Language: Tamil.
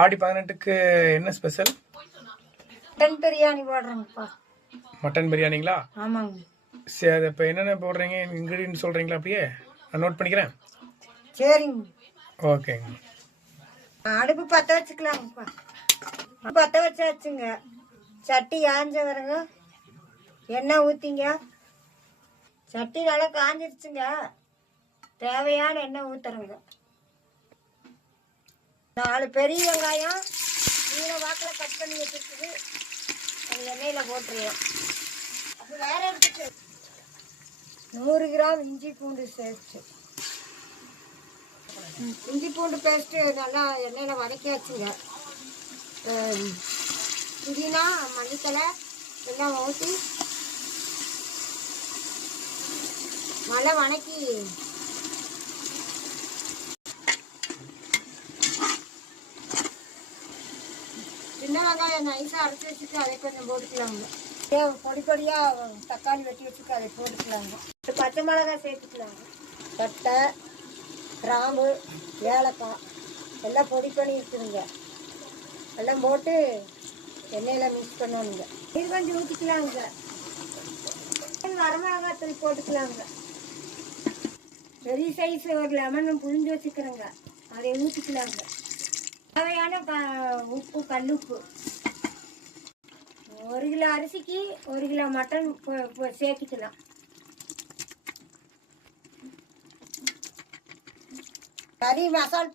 ஆடி 18க்கு என்ன ஸ்பெஷல்? மட்டன் பிரியாணி போடுறேங்கப்பா. மட்டன் பிரியாணிங்களா? ஆமாங்க. சரி, அது இப்போ என்னென்ன போடுறீங்க, இன்க்ரீடியன்ட் சொல்கிறீங்களா? அப்படியே நான் நோட் பண்ணிக்கிறேன். சரிங்க. ஓகேங்க. அடுப்பு பற்ற வச்சுக்கலாங்கப்பா. பற்ற வச்சாச்சுங்க. சட்டி காஞ்ச பிறகு எண்ணெய் ஊற்றிங்க. சட்டி நல்லா காஞ்சிருச்சுங்க. தேவையான எண்ணெய் ஊற்றுறங்க. 4 பெரிய வெங்காயம் நீல வாக்கில் கட் பண்ணி வச்சுருக்குது. அது எண்ணெயில் போட்டுருவோம். அது வேற எடுத்துட்டு 100 கிராம் இஞ்சி பூண்டு பேஸ்ட்டு. இஞ்சி பூண்டு பேஸ்ட்டு நல்லா எண்ணெயில் வதக்கியாச்சுங்க. புதினா மல்லித்தலை எல்லாம் ஊற்றி நல்லா வதக்கி சின்ன வெங்காயம் நைஸாக அரைச்சி வச்சுட்டு அதை கொஞ்சம் போட்டுக்கலாங்க. பொடி பொடியாக தக்காளி வெட்டி வச்சுட்டு அதை போட்டுக்கலாங்க. பச்சை மிளகாய் சேர்த்துக்கலாங்க. பட்டை கிராம்பு ஏலக்காய் எல்லாம் பொடி பண்ணி இருக்குதுங்க. எல்லாம் போட்டு எண்ணெயில் மிக்ஸ் பண்ணணுங்க. இது கொஞ்சம் ஊற்றிக்கலாங்க. வரமிளகாத்தூள் போட்டுக்கலாங்க. பெரிய சைஸ் ஒரு லெமன் புழிஞ்சு வச்சுக்கிறேங்க. அதை ஊற்றிக்கலாங்க. தேவையான உப்பு, கல்லுப்பு. 1 கிலோ அரிசிக்கு 1 கிலோ மட்டன் சேர்த்துக்கலாம். கறி மசால்